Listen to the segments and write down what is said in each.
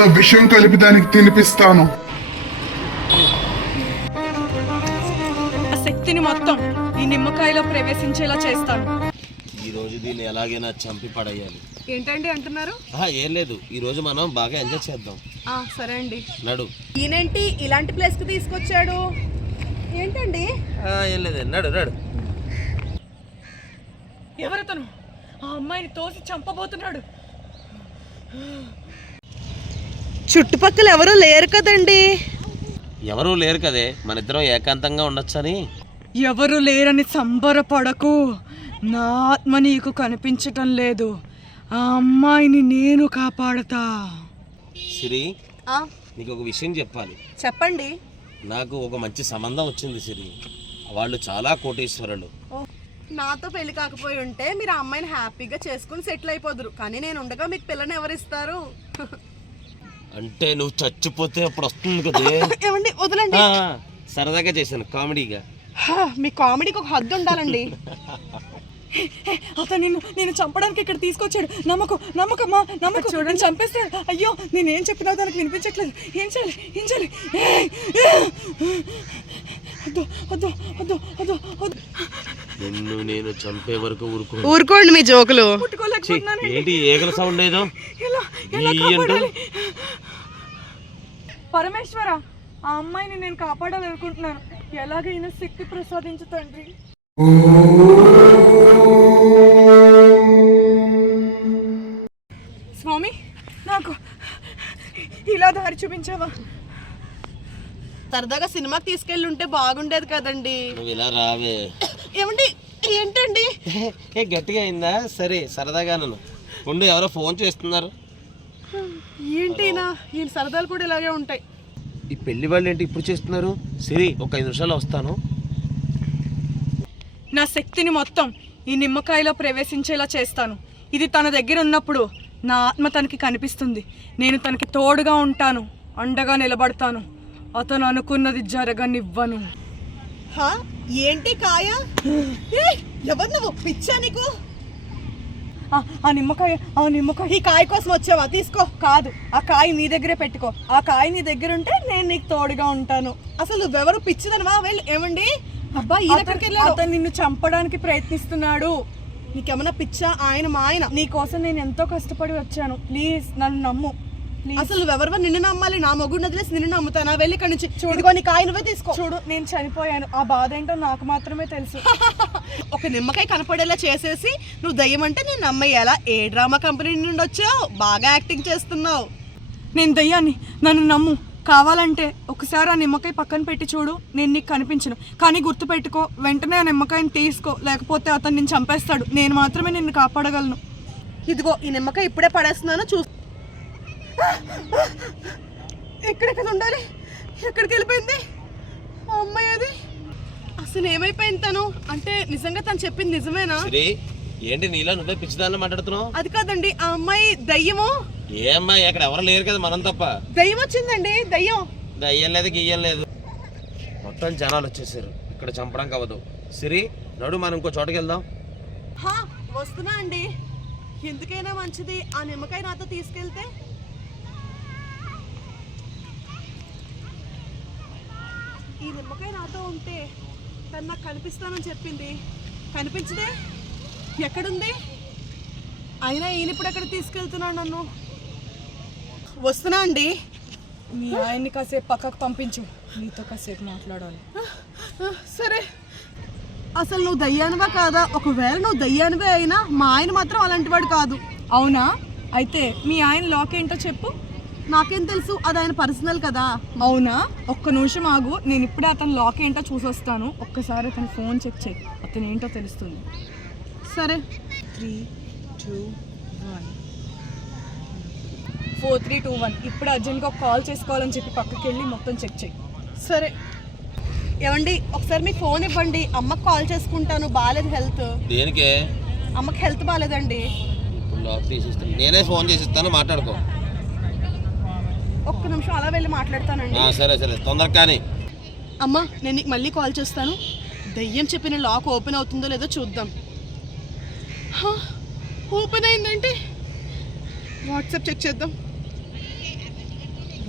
అందులో విషయం కలిపి దానికి తినిపిస్తాను. ఆ శక్తిని మొత్తం ఈ నిమ్మకాయలో ప్రవేశించేలా చేస్తాను. ఈ రోజు దీన్ని ఎలాగైనా చంపి పడేయాలి. ఏంటండి అంటున్నారు? ఏం లేదు, ఈ రోజు మనం బాగా ఎంజాయ్ చేద్దాం. సరే అండి. నడు. ఈయనేంటి ఇలాంటి ప్లేస్ కి తీసుకొచ్చాడు? ఏంటండి? ఏం లేదు, నడు నడు. ఎవరతను? ఆ అమ్మాయిని తోసి చంపబోతున్నాడు. చుట్టుపక్కల ఎవరూ లేరు కదండి. ఎవరూ లేరు కదే, మన ఇద్దరం ఏకాంతంగా ఉండొచ్చని. ఎవరు లేరని సంబరపడకు. నా ఆత్మ నీకు కనిపించటం లేదు. ఆ అమ్మాయిని నేను కాపాడతా. సిరి, నీకు ఒక విషయం చెప్పాలి. చెప్పండి. నాకు ఒక మంచి సంబంధం వచ్చింది సిరి. వాళ్ళు చాలా కోటీశ్వరులు. నాతో పెళ్లి కాకపోయి ఉంటే మీరు ఆ అమ్మాయిని హ్యాపీగా చేసుకుని సెటిల్ అయిపోదురు. కానీ నేను ఉండగా మీకు పిల్లని ఎవరిస్తారు? అంటే నువ్వు చచ్చిపోతే అప్పుడు వస్తుంది కదే. ఏమండి వదలండి. సరదాగా చేశాను, కామెడీగా. మీ కామెడీకి ఒక హద్దు ఉండాలండి. అతను నేను చంపడానికి ఇక్కడ తీసుకొచ్చాడు. నమ్మకమ్మా నమ్మకం. చూడండి చంపేస్తాడు. అయ్యో నేనేం చెప్పినా తనకు వినిపించట్లేదు. ఏం చేయాలి? నిన్ను నేను చంపే వరకు ఊరుకోండి మీ జోకులు. ఏంటి ఏగల సౌండ్ ఏదో? పరమేశ్వర, ఆ అమ్మాయిని నేను కాపాడాలనుకుంటున్నాను. ఎలాగైనా శక్తి ప్రసాదించు తండ్రి. స్వామి, నాకు ఇలా దారి చూపించావా? సరదాగా సినిమాకి తీసుకెళ్ళి ఉంటే బాగుండేది కదండి. ఇలా రావే. ఏమండి ఏంటండి? గట్టిగా అయిందా? సరే సరదాగా నన్ను ఉండు. ఎవరో ఫోన్ చేస్తున్నారు. ఏంటినా ఈయన సరదాలు కూడా ఇలాగే ఉంటాయి. ఈ పెళ్లి వాళ్ళు ఏంటి ఇప్పుడు చేస్తున్నారు? సరే ఒక 5 నిమిషాలు వస్తాను. నా శక్తిని మొత్తం ఈ నిమ్మకాయలో ప్రవేశించేలా చేస్తాను. ఇది తన దగ్గర ఉన్నప్పుడు నా ఆత్మ తనకి కనిపిస్తుంది. నేను తనకి తోడుగా ఉంటాను, అండగా నిలబడతాను. అతను అనుకున్నది జరగనివ్వను. ఏంటి కాయ? ఎవరు నువ్వు? పిచ్చా నీకు? ఆ నిమ్మకాయ ఈ కాయ కోసం వచ్చావా? తీసుకో. కాదు, ఆ కాయ నీ దగ్గరే పెట్టుకో. ఆ కాయ నీ దగ్గర ఉంటే నేను నీకు తోడుగా ఉంటాను. అసలు నువ్వెవరు? పిచ్చిదనవా? వెళ్ళి. ఏమండి అబ్బా, అతను నిన్ను చంపడానికి ప్రయత్నిస్తున్నాడు. నీకేమన్నా పిచ్చా? మా ఆయన నీ కోసం నేను ఎంతో కష్టపడి వచ్చాను. ప్లీజ్ నన్ను నమ్ము. అసలు నువ్వెవరు? నిన్ను నమ్మాలి? నా మొగుడు వదిలేసి నిన్ను నమ్ముతానా? వెళ్ళి ఇక్కడి నుంచి. చూడుకో, నీ కాయ నువ్వే తీసుకో. చూడు, నేను చనిపోయాను. ఆ బాధ ఏంటో నాకు మాత్రమే తెలుసు. ఒక నిమ్మకాయ కనపడేలా చేసేసి నువ్వు దయ్యం అంటే నేను నమ్మయ్యాలా? ఏ డ్రామా కంపెనీ నుండి వచ్చావు? బాగా యాక్టింగ్ చేస్తున్నావు. నేను దయ్యాన్ని, నన్ను నమ్ము. కావాలంటే ఒకసారి ఆ నిమ్మకాయ పక్కన పెట్టి చూడు, నేను నీకు కనిపించను. కానీ గుర్తుపెట్టుకో, వెంటనే ఆ నిమ్మకాయని తీసుకో, లేకపోతే అతను నిన్ను చంపేస్తాడు. నేను మాత్రమే నిన్ను కాపాడగలను. ఇదిగో ఈ నిమ్మకాయ ఇప్పుడే పడేస్తున్నాను, చూ. ఎక్కడెక్కడ ఉండాలి? ఎక్కడికి వెళ్ళిపోయింది అమ్మాయి? అది అసలు ఏమైపోయింది తను? అంటే నిజంగా తను చెప్పింది నిజమేనా? ఏంటి నీలో నువ్వే పిచ్చిదాన్ని మాట్లాడుతున్నావు? అది కాదండి, ఆ అమ్మాయి దయ్యమో. ఏ అమ్మాయి? అక్కడ ఎవరు లేరు కదా, మనం తప్ప. దయ్యం వచ్చిందండి. దయ్యం లేదు, గియ్యం లేదు. మొత్తం జనాలు వచ్చేసారు. ఇక్కడ చంపడానికి అవ్వదు. సిరి, నడు, మనం ఇంకో చోటకి వెళ్దాం. వస్తున్నా అండి. ఎందుకైనా మంచిది ఆ నిమ్మకాయ నాతో తీసుకెళ్తే. ఈ నిమ్మకాయ నాతో ఉంటే తను నాకు కనిపిస్తానని చెప్పింది. కనిపించదే? ఎక్కడుంది? అయినా ఈయన ఇప్పుడు ఎక్కడ తీసుకెళ్తున్నాడు నన్ను? వస్తున్నా అండి. మీ ఆయన్ని కాసేపు పక్కకు పంపించు, నీతో కాసేపు మాట్లాడాలి. సరే. అసలు నువ్వు దయ్యానివా కాదా? ఒకవేళ నువ్వు దయ్యానివే అయినా మా ఆయన మాత్రం అలాంటి వాడు కాదు. అవునా? అయితే మీ ఆయన లాక్ ఏంటో చెప్పు. నాకేం తెలుసు, అది ఆయన పర్సనల్ కదా. అవునా? ఒక్క నిమిషం ఆగు, నేను ఇప్పుడే అతను లాక్ ఏంటో చూసొస్తాను. ఒక్కసారి అతను ఫోన్ చెక్ చేయి, అతను ఏంటో తెలుస్తుంది. సరే. 3, 2, 1. 4321. ఇప్పుడు అర్జెంట్గా ఒక కాల్ చేసుకోవాలని చెప్పి పక్కకి వెళ్ళి మొత్తం చెక్ చేయి. సరే. ఏమండి ఒకసారి మీ ఫోన్ ఇవ్వండి, అమ్మకి కాల్ చేసుకుంటాను. బాగాలేదు హెల్త్. దేనికే? అమ్మకి హెల్త్ బాగాలేదండి. ఇప్పుడు లాక్ తీసిస్తాను, నేనే ఫోన్ చేసి ఇస్తాను, మాట్లాడుకో. ఒక్క నిమిషం అలా వెళ్ళి మాట్లాడతానండి. సరే సరే, తొందరగా కానీ. అమ్మ, నేను నీకు మళ్ళీ కాల్ చేస్తాను. దయ్యం చెప్పిన లాక్ ఓపెన్ అవుతుందో లేదో చూద్దాం. ఓపెన్ అయిందంటే వాట్సాప్ చెక్ చేద్దాం.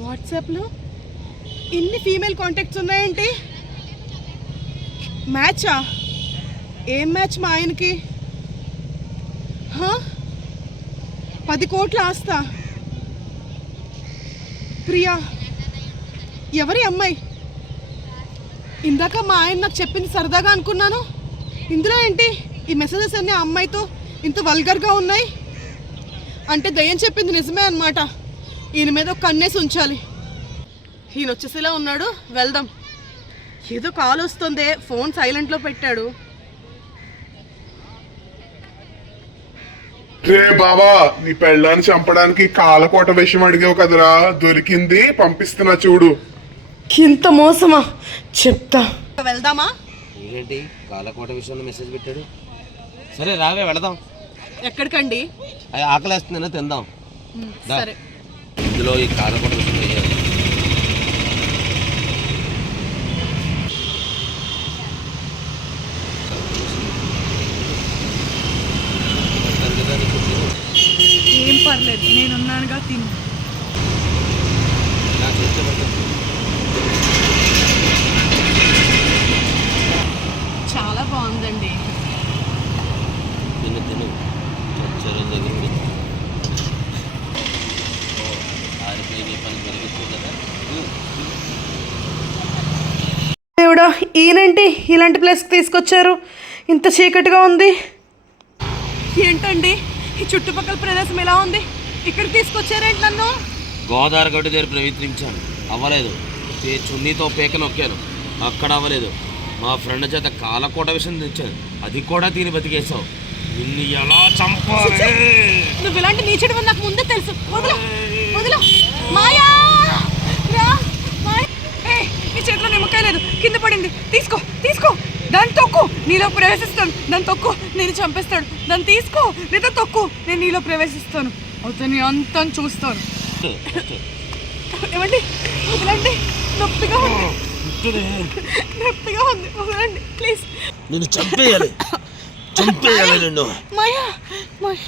వాట్సాప్లో ఇన్ని ఫీమేల్ కాంటాక్ట్స్ ఉన్నాయేంటి? మ్యాచా? ఏం మ్యాచ్ మా ఆయనకి? 10 కోట్ల ఆస్తా? ప్రియా ఎవరి అమ్మాయి? ఇందాక మా ఆయన నాకు చెప్పింది సరదాగా అనుకున్నాను. ఇందులో ఏంటి ఈ మెసేజెస్ అన్నీ ఆ అమ్మాయితో ఇంత వల్గర్గా ఉన్నాయి? అంటే దయ్యం చెప్పింది నిజమే అన్నమాట. ఈయన మీద ఒక కన్నేసి ఉంచాలి. ఈయన వచ్చేసేలా ఉన్నాడు, వెళ్దాం. ఏదో కాల్ వస్తుంది, ఫోన్ సైలెంట్లో పెట్టాడు. రే బావా, నీ పెళ్ళాన్ని చంపడానికి కాలకోట విషయం అడిగావు కదరా, దొరికింది, పంపిస్తున్నా చూడు. ఇంత మోసమా? చెప్తా. వెళ్దామా? ఏంటి కాలకోట విషయంలో మెసేజ్ పెట్టాడు? సరే రావే వెళదాం. ఎక్కడికండి? అది ఆకలేస్తుందనే తిందాం. సరే. ఇందులో ఈ కాలకోట విషయంలో వేయాలి. ఏం పర్లేదు, నేనున్నానుగా, తిను. చాలా బాగుందండి. తిను తిను. చెరువు దగ్గర దేవుడా, ఈయనేంటి ఇలాంటి ప్లేస్కి తీసుకొచ్చారు? ఇంత చీకటిగా ఉంది. ఏంటండి ఈ చుట్టుపక్కల ప్రదేశం ఎలా ఉంది? ఇక్కడికి తీసుకొచ్చారేంటి నన్ను? గోదావరి గడ్డు దగ్గర ప్రయత్నించాను, అవ్వలేదు. చున్నీతో పేక నొక్కాను, అక్కడ అవ్వలేదు. మా ఫ్రెండ్ చేత కాలకోట విషయం తెచ్చాను, అది కూడా తిని బతికేసావు. నిన్ను ఎలా చంపాలి? నువ్వు ఇలాంటి నీచడు నాకు ముందే తెలుసు. వదిలు వదిలు. మాయా రా. మాయా, నీ చేతిలో నిమ్మకాయ లేదు, కింద పడింది. తీసుకో తీసుకో, దాన్ని తొక్కు, నీలో ప్రవేశిస్తాను. దాన్ని తొక్కు, నేను చంపేస్తాడు. దాన్ని తీసుకో, లేదా తొక్కు, నేను నీలో ప్రవేశిస్తాను. అతని అంతం చూస్తాను. ఏమండి, వదలండి, నొప్పిగా ఉంది, నొప్పిగా ఉంది, వదలండి ప్లీజ్. నిన్ను చంపేయాలి, చంపేయాలి నిన్ను. మాయా మాయా.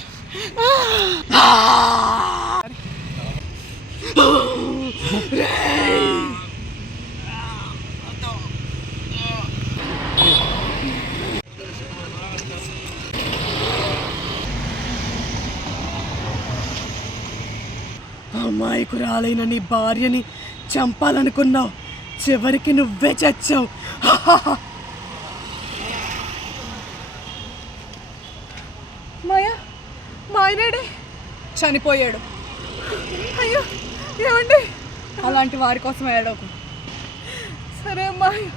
అమాయకురాలైన నీ భార్యని చంపాలనుకున్నావు, చివరికి నువ్వే చచ్చావు. మాయా, మాయనేడే చనిపోయాడు. అయ్యో ఏమండి, అలాంటి వారి కోసం ఏడవకు. సరే మాయా.